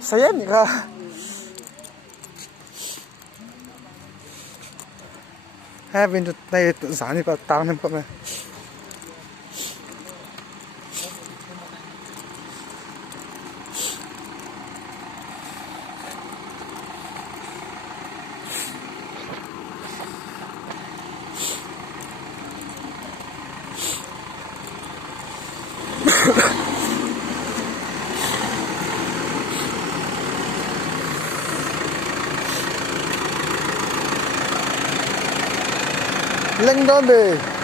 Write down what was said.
Sayeniga. Having to play Zani but down him come. Lên đó đi.